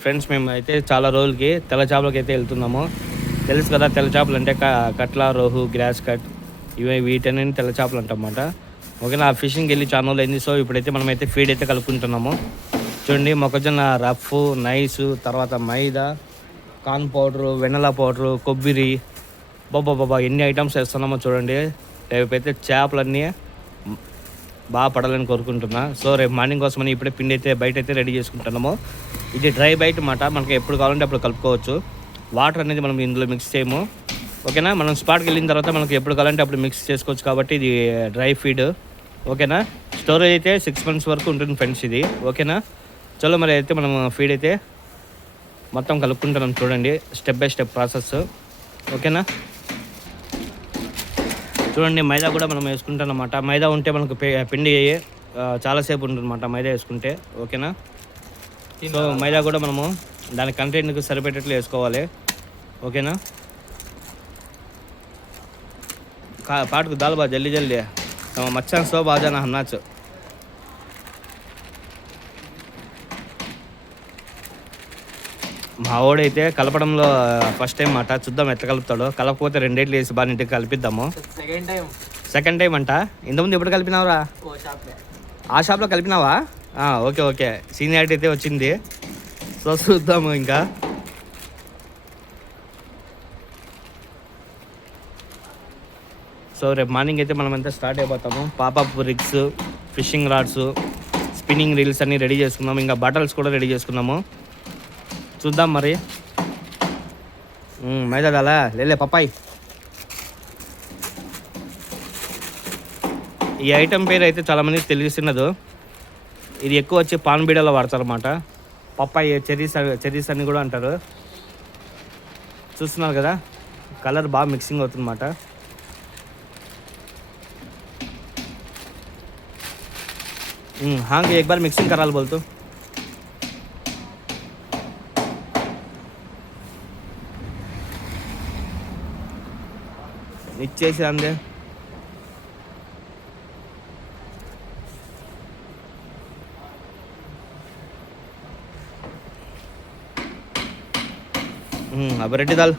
Friends మేము అయితే చాలా రోజులకి తెల్ల చేపలకి అయితే వెళ్తున్నాము. తెలుసు కదా తెల్ల చేపలు అంటే కట్ల, రోహు, గ్రాస్ కట్ వీటన్ని తెల్ల చేపలు అంటమాట. ఓకేనా, ఆ ఫిషింగ్కి వెళ్ళి చాలా రోజులు అయింది. సో ఇప్పుడైతే మనమైతే ఫీడ్ అయితే కలుపుకుంటున్నాము. చూడండి, మొక్కజొన్న రఫ్, నైస్, తర్వాత మైదా, కార్న్ పౌడరు, వెనలా పౌడరు, కొబ్బరి, బాబా ఎన్ని ఐటమ్స్ వేస్తున్నామో చూడండి. రేపైతే చేపలన్నీ బాగా పడాలని కోరుకుంటున్నా. సో రేపు మార్నింగ్ కోసమని ఇప్పుడే పిండి అయితే బయట అయితే రెడీ చేసుకుంటున్నాము. ఇది డ్రై బయట మాట, మనకి ఎప్పుడు కావాలంటే అప్పుడు కలుపుకోవచ్చు. వాటర్ అనేది మనం ఇందులో మిక్స్ చేయము. ఓకేనా, మనం స్పాట్కి వెళ్ళిన తర్వాత మనకి ఎప్పుడు కావాలంటే అప్పుడు మిక్స్ చేసుకోవచ్చు. కాబట్టి ఇది డ్రై ఫీడ్. ఓకేనా, స్టోరేజ్ అయితే 6 months వరకు ఉంటుంది ఫ్రెండ్స్ ఇది. ఓకేనా, చలో మరి అయితే మనం ఫీడ్ అయితే మొత్తం కలుపుకుంటున్నాం. చూడండి, స్టెప్ బై స్టెప్ ప్రాసెస్. ఓకేనా, చూడండి, మైదా కూడా మనం వేసుకుంటాం. మైదా ఉంటే మనకు పిండి చాలాసేపు ఉంటుందన్నమాట మైదా వేసుకుంటే. ఓకేనా, సో మైదా కూడా మనము దాని కంటెంట్కి సరిపెట్టేట్లు వేసుకోవాలి. ఓకేనా, పాటుకు దాల్ బా జల్దీ జల్దీ మచ్చాన్ సో బాజానా అన్నాచ్చు. మా వాడైతే కలపడంలో ఫస్ట్ టైం మాట. చూద్దాం ఎట్లా కలుపుతాడో. కలపకపోతే 2 ఏళ్ళు వేసి బాగా ఇంటికి కలిపిద్దాము. సెకండ్ టైం అంట. ఇంతకుముందు ఎప్పుడు కలిపినావురా? ఆ షాప్లో కలిపినావా? ఓకే ఓకే, సీనియారిటీ అయితే వచ్చింది. సో చూద్దాము ఇంకా. సో రేపు మార్నింగ్ అయితే మనమంతా స్టార్ట్ అయిపోతాము. Popup rigs, fishing rods, spinning reels అన్నీ రెడీ చేసుకున్నాము. ఇంకా బటల్స్ కూడా రెడీ చేసుకున్నాము. చూద్దాం మరి. మైదా దాలా లేలే పప్పాయి. ఈ ఐటెం పేరు అయితే చాలామందికి తెలిసినదు. ఇది ఎక్కువ వచ్చి పాన్ బీడలో వాడతారు అన్నమాట. పప్పాయి, చెరీస్ అని కూడా అంటారు. చూస్తున్నారు కదా, కలర్ బాగా మిక్సింగ్ అవుతుందన్నమాట. हाँ कि एक बार मिक्सिंग कराल बोलतो. ఇచ్చేసి అందే. अब रेडी दाल.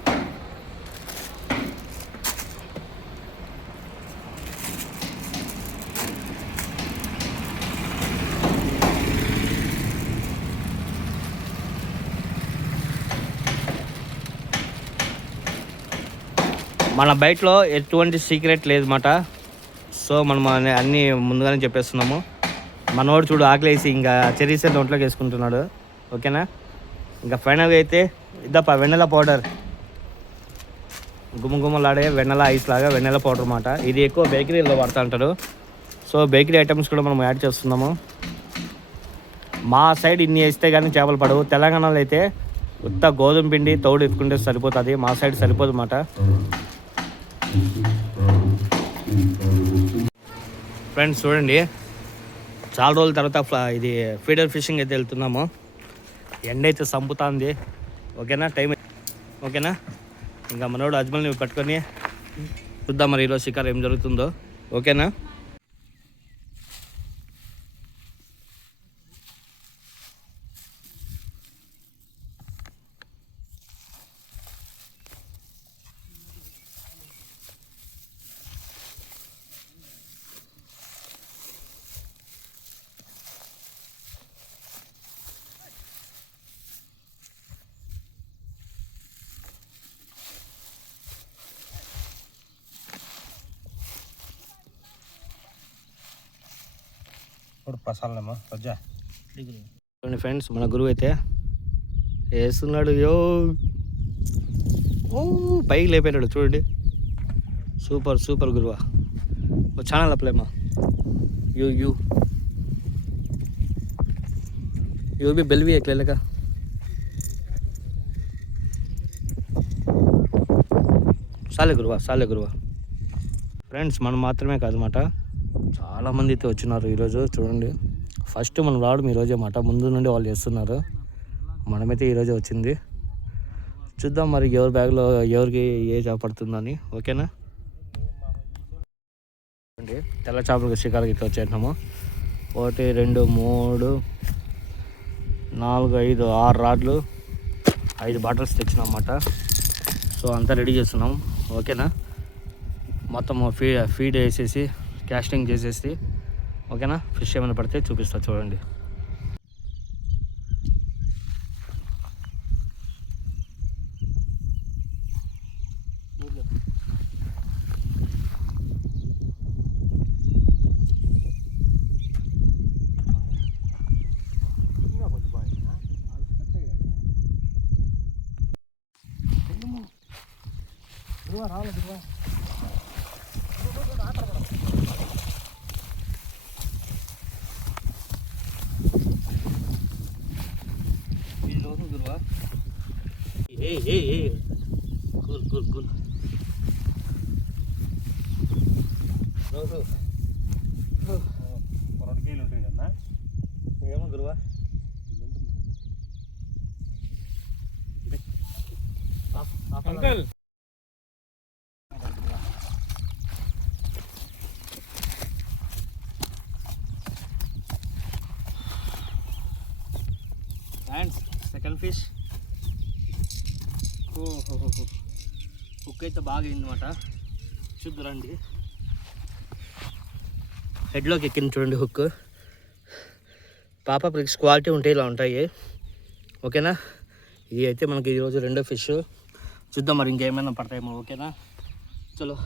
మన బయటలో ఎటువంటి సీక్రెట్ లేదన్నమాట. సో మనం అన్నీ ముందుగానే చెప్పేస్తున్నాము. మనోడు చూడు ఆకలేసి ఇంకా చెరీస్ నోట్లోకి వేసుకుంటున్నాడు. ఓకేనా, ఇంకా ఫైనల్గా అయితే ఇద్దప్ప వెన్నెల పౌడర్, గుమ్మలాడే వెన్నెల ఐస్ లాగా వెన్నెల పౌడర్ అన్నమాట. ఇది ఎక్కువ బేకరీలో వాడుతూ ఉంటారు. సో బేకరీ ఐటమ్స్ కూడా మనం యాడ్ చేస్తున్నాము. మా సైడ్ ఇన్ని వేస్తే కానీ చేపలు పడవు. తెలంగాణలో అయితే ఉత్త గోధుమ పిండి తౌడు ఎత్తుకుంటే సరిపోతుంది. మా సైడ్ సరిపోదు అన్నమాట. ఫ్రెండ్స్ చూడండి, చాలా రోజుల తర్వాత ఇది ఫీడర్ ఫిషింగ్ అయితే వెళ్తున్నాము. ఎండ అయితే సంపుతుంది. ఓకేనా, టైం. ఓకేనా, ఇంకా మనోడు అజ్మల్ని పట్టుకొని చూద్దాం మరి ఈరోజు షికారు ఏం జరుగుతుందో. ఓకేనా, పసాలేమో రజా. చూడండి ఫ్రెండ్స్, మన గురువు అయితే వేస్తున్నాడు. పైకి లేపాడు చూడండి. సూపర్ సూపర్ గురువా. ఛానల్ అప్లేమా యూ भी बेल भी एक ले लेगा. సాలే గురువా. ఫ్రెండ్స్ మనం మాత్రమే కాదన్నమాట, చాలామంది అయితే వచ్చినారు ఈరోజు. చూడండి, ఫస్ట్ మనం రావడం ఈరోజే మాట. ముందు నుండి వాళ్ళు చేస్తున్నారు. మనమైతే ఈరోజే వచ్చింది. చూద్దాం మరి ఎవరి బ్యాగ్లో ఎవరికి ఏ చేప పడుతుందని. ఓకేనా, తెల్ల చేపలకి షికారుకి అయితే వచ్చేసినాము. 1 2 3 4, 5, 6 రాడ్లు 5 బాటిల్స్ తెచ్చినాం అన్నమాట. సో అంతా రెడీ చేస్తున్నాం. ఓకేనా, మొత్తం ఫీడ్ వేసేసి క్యాస్టింగ్ చేసేసి ఓకేనా. ఫిష్ ఏమైనా పడితే చూపిస్తా చూడండి. కూల్ రోజు 2 కేజీలు ఉంటుంది కదా. ఏమో గురువా, uncle friends, second fish. Hook అయితే బాగా అయిందన్నమాట. చూద్దురండి, హెడ్లోకి ఎక్కింది చూడండి హుక్. పాపా బ్రిక్స్ క్వాలిటీ ఉంటే ఇలా ఉంటాయి. ఓకేనా, ఇవి అయితే మనకి ఈరోజు 2వ ఫిష్. చూద్దాం మరి ఇంకేమైనా పడతాయేమో. ఓకేనా, చలో.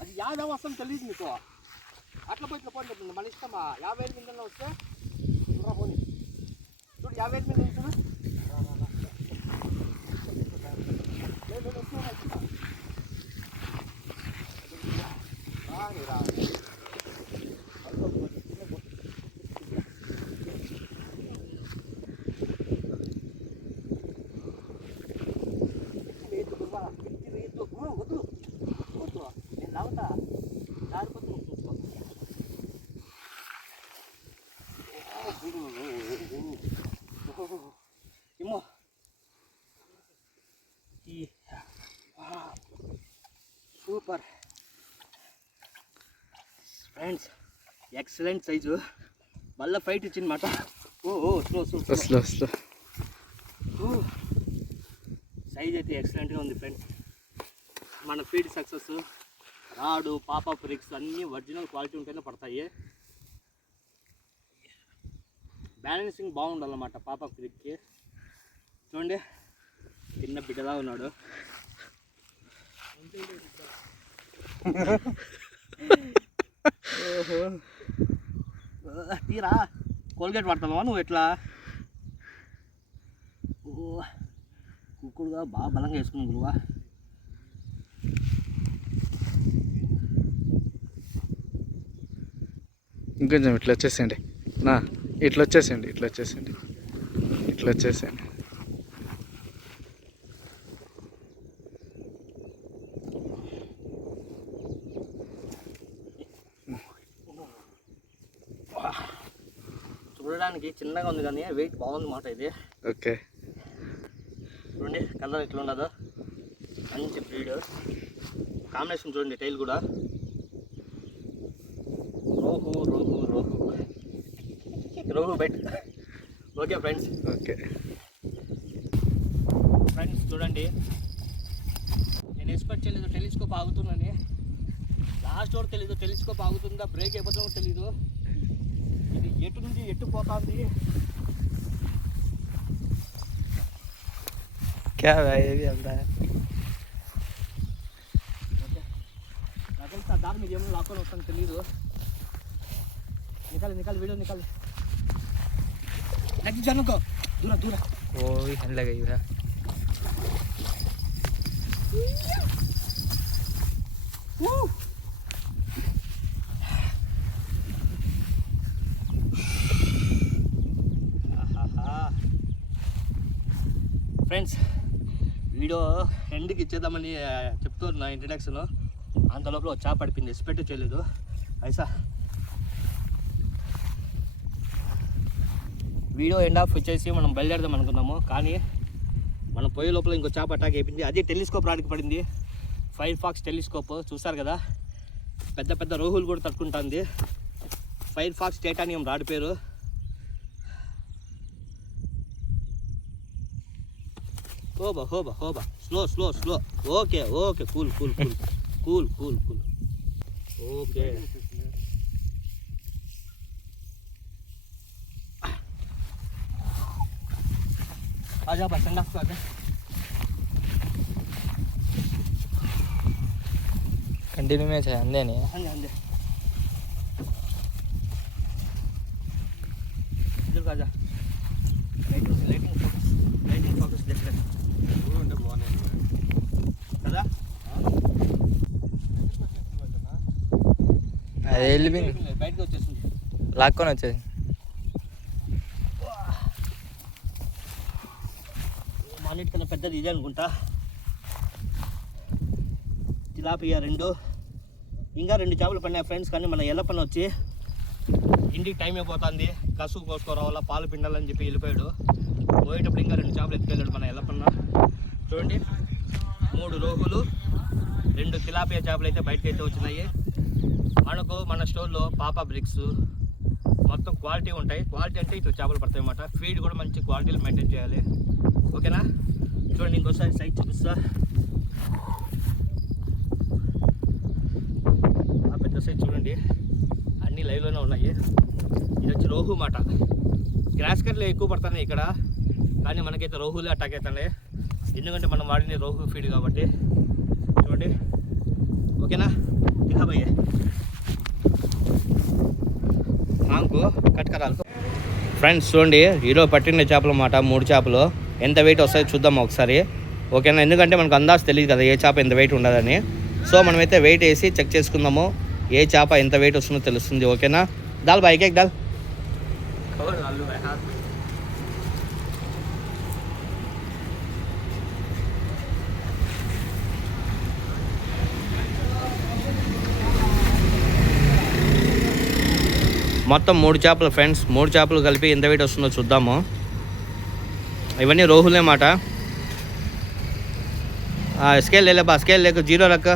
అది 50 వస్తాం తెలియదు మీకు. అట్లా పోయి ఇట్లా పోనీ చెప్తుంది, మన ఇష్టమా. 55 మిందల్లో వస్తే పోనీ చూడు. 55 మింద చూడు. Super friends, excellent size. మళ్ళీ ఫైట్ ఇచ్చిందన్నమాట. స్లో సైజ్ అయితే ఎక్సలెంట్గా ఉంది ఫ్రెండ్స్. మన ఫీడ్ సక్సెస్. రాడు, పాపప్ రిక్స్ అన్నీ ఒరిజినల్ క్వాలిటీ ఉంటేనే పడతాయి. బ్యాలెన్సింగ్ బాగుండాలన్నమాట పాపప్ రిక్కి. చూడండి, చిన్న బిడ్డలా ఉన్నాడు. తీరా కోల్గేట్ పడతావా నువ్వు? ఎట్లా కుక్కుడుగా బాగా బలంగా వేసుకున్నావు గురువా. ఇంకొంచెం ఇట్లా వచ్చేసేయండి నా, ఇట్లా వచ్చేసేయండి. చూడడానికి చిన్నగా ఉంది కానీ వెయిట్ బాగుంది మాట ఇది. ఓకే, చూడండి కలర్ ఎట్లా ఉండదు. మంచి బ్రీడ్ కాంబినేషన్. చూడండి టైల్ కూడా. రోహు బెట్. Okay friends. ఫ్రెండ్స్ చూడండి, నేను ఎక్స్పెక్ట్ చేయలేదు టెలిస్కోప్ ఆగుతుందని. లాస్ట్ వరకు తెలీదు టెలిస్కోప్ ఆగుతుందా, బ్రేక్ అయిపోతుందో తెలీదు. ఇది ఎటు నుంచి ఎటు పోతుంది. क्या भाई ये भी आता है. నాకు తెలుసు ఆ దారి మీద ఏమో లాక్కొని వస్తాను తెలీదు. నికాలి వీడియో నికాలి. నెక్స్ట్ జనకో దూర वो भी हन लगी है. ఫ్రెండ్స్ వీడియో ఎండ్కి ఇచ్చేద్దామని చెప్తున్నా ఇంట్రడక్షన్. అంతలోపల చేప పడిపోయింది, ఎక్స్పెక్ట్ చేయలేదు. ఐసా వీడియో ఎండ్ ఆఫ్ వచ్చేసి మనం బయలుదేరదాం అనుకున్నాము, కానీ మనం పోయే లోపల ఇంకో చేప అటాక్ అయిపోయింది. అది టెలిస్కోప్ రాడికి పడింది, ఫైర్ ఫాక్స్ టెలిస్కోప్. చూసారు కదా, పెద్ద పెద్ద రోహులు కూడా తట్టుకుంటుంది. ఫైర్ ఫాక్స్ టైటానియం రాడ్ పేరు. హోబా స్లో. Okay cool okay. आजा बस ठंडा कर दे. कंटिन्यू में है अंदे नहीं है. अंदे इधर का जा. लाइटिंग फोकस देख ले. वो अंदर बोने కదా అదే వెళ్ళి బయటకు వచ్చేసింది, లాక్కొని వచ్చేది. అన్నిటికన్నా పెద్దది ఇదే అనుకుంటా. తిలాపియా 2, ఇంకా 2 చేపలు పడినాయి ఫ్రెండ్స్. కానీ మన ఎల్లపన్న వచ్చి ఇంటికి టైం అయిపోతుంది, కసుగు కోసుకోరావాలా, పాలు పిండాలని చెప్పి వెళ్ళిపోయాడు. పోయేటప్పుడు ఇంకా 2 చేపలు ఎత్తుకెళ్ళాడు మన ఎల్లపన్న. చూడండి, 3 రోహులు, 2 తిలాపియా చేపలు అయితే బయటకు అయితే వచ్చినాయి. మనకు మన స్టోర్లో పాపా బ్రిక్స్ మొత్తం క్వాలిటీ ఉంటాయి. క్వాలిటీ అంటే ఇట్లా చేపలు పడతాయి అన్నమాట. ఫీడ్ కూడా మంచి క్వాలిటీలు మెయింటైన్ చేయాలి, ఓకేనా. చూడండి, ఇంకోసారి సైజ్ చూపిస్తా. పెద్ద సైజ్ చూడండి, అన్నీ లైవ్లోనే ఉన్నాయి. ఇది వచ్చి రోహు మాట. గ్రాస్ కట్లు ఎక్కువ పడుతున్నాయి ఇక్కడ, కానీ మనకైతే రోహులే అటాక్ అవుతున్నాయి, ఎందుకంటే మనం వాడిన రోహు ఫీడ్ కాబట్టి. చూడండి, ఓకేనా. దిఖా భయ్యా ఆంకు కట్కరాలు. ఫ్రెండ్స్ చూడండి, ఈరోజు పట్టిన చేపలు అన్నమాట, 3 చేపలు. ఎంత వెయిట్ వస్తాయో చూద్దాం ఒకసారి, ఓకేనా. ఎందుకంటే మనకు అందాజు తెలియదు కదా ఏ చేప ఎంత వెయిట్ ఉండదని. సో మనమైతే వెయిట్ వేసి చెక్ చేసుకుందాము, ఏ చేప ఎంత వెయిట్ వస్తుందో తెలుస్తుంది, ఓకేనా. దాల్ బాయ్ కేక్ దాల్. మొత్తం 3 చేపలు ఫ్రెండ్స్, 3 చేపలు కలిపి ఎంత వెయిట్ వస్తుందో చూద్దాము. ఇవన్నీ రోహులే మాట. స్కేల్ లేలే బా, స్కేల్ లేక 0 రక్క.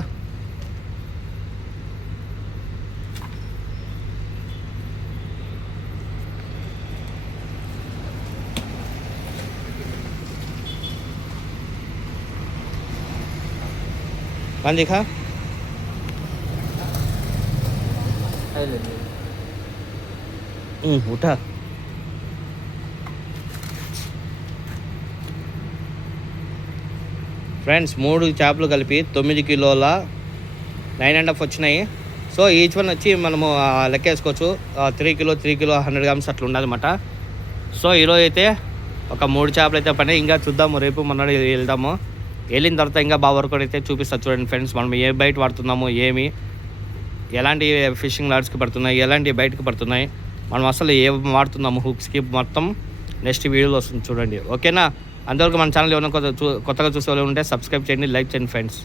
कौन देखा उठा. ఫ్రెండ్స్ 3 చేపలు కలిపి 9 కిలోల 9.5 వచ్చినాయి. సో ఈచ్ వన్ వచ్చి మనము లెక్కేసుకోవచ్చు, 3 కిలో 100 గ్రామ్స్ అట్లా ఉండాలన్నమాట. సో ఈరోజు అయితే ఒక 3 చేపలు అయితే పడినాయి. ఇంకా చూద్దాము, రేపు మొన్నటి వెళ్దాము. వెళ్ళిన తర్వాత ఇంకా బాగా వరకు అయితే చూపిస్తా. చూడండి ఫ్రెండ్స్, మనం ఏ బయట వాడుతున్నాము, ఏమి ఎలాంటి ఫిషింగ్ లాడ్స్కి పడుతున్నాయి, ఎలాంటి బయటకి పడుతున్నాయి, మనం అసలు ఏం వాడుతున్నాము హుక్స్కి, మొత్తం నెక్స్ట్ వీడియోలో వస్తుంది చూడండి, ఓకేనా. అంతవరకు మన ఛానల్ ఏమైనా కొత్తగా చూసే వాళ్ళు ఉంటే సబ్స్క్రైబ్ చేయండి, లైక్ చేయండి ఫ్రెండ్స్.